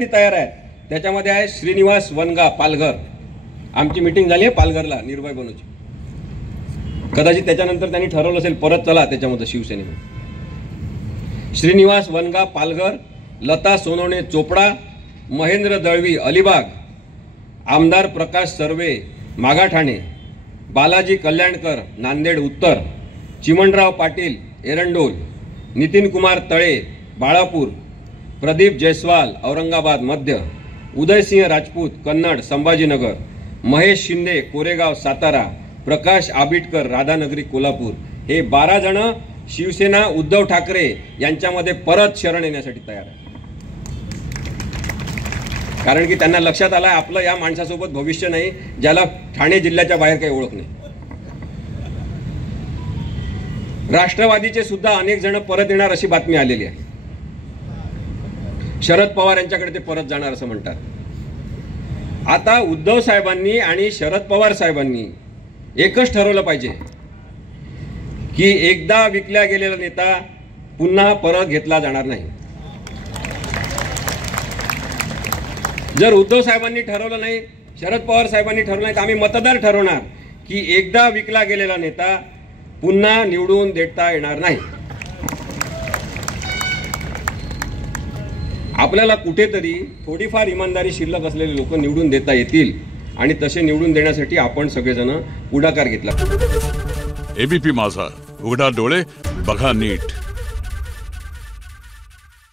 तयार आहे। त्याच्यामध्ये आहे श्रीनिवास वनगा पालघर। आमची मीटिंग झाली आहे पालघरला निर्भय बनूची। कदाचित त्याच्यानंतर त्यांनी ठरवलं असेल परत चला त्याच्यामध्ये शिवसेनेमध्ये। श्रीनिवास वनगा पालघर, लता सोनवणे चोपडा, महेंद्र दळवी अलिबाग, आमदार प्रकाश सर्वे मागाठाणे, बालाजी कल्याणकर नांदेड उत्तर, चिमणराव पाटील एरंडोल, नितीन कुमार तळे बाळापूर, प्रदीप जयस्वाल औरंगाबाद मध्य, उदयसिंह राजपूत कन्नड संभाजीनगर, महेश शिंदे कोरेगाव सातारा, प्रकाश आबिटकर राधानगरी कोल्हापूर। हे 12 जण शिवसेना उद्धव ठाकरे यांच्यामध्ये परत शरण येण्यासाठी तयार आहे। कारण की त्यांना लक्षात आलं आपलं या माणसासोबत भविष्य नाही, ज्याला ठाणे जिल्ह्याच्या बाहेर काही ओळख नाही। राष्ट्रवादीचे सुद्धा अनेक जण परत येणार अशी बातमी आलेली आहे। शरद पवार यांच्याकडे ते परत जाणार असं म्हणतात। आता उद्धव साहेबांनी आणि शरद पवार साहेबांनी एकच ठरवलं पाहिजे की एकदा विकल्या गेलेला नेता पुन्हा परत घेतला जाणार नाही। जर उद्धव साहेबांनी ठरवलं नाही, शरद पवार साहेबांनी ठरवलं नाही, तर आम्ही मतदार ठरवणार की एकदा विकला गेलेला नेता पुन्हा निवडून देता येणार नाही। आपल्याला कुठेतरी थोडीफार इमानदारी शिल्लक असलेले लोक निवडून देता येतील आणि तसे निवडून देण्यासाठी आपण सगळेजण पुढाकार घेतला। एबीपी माझा, उघडा डोळे बघा नीट।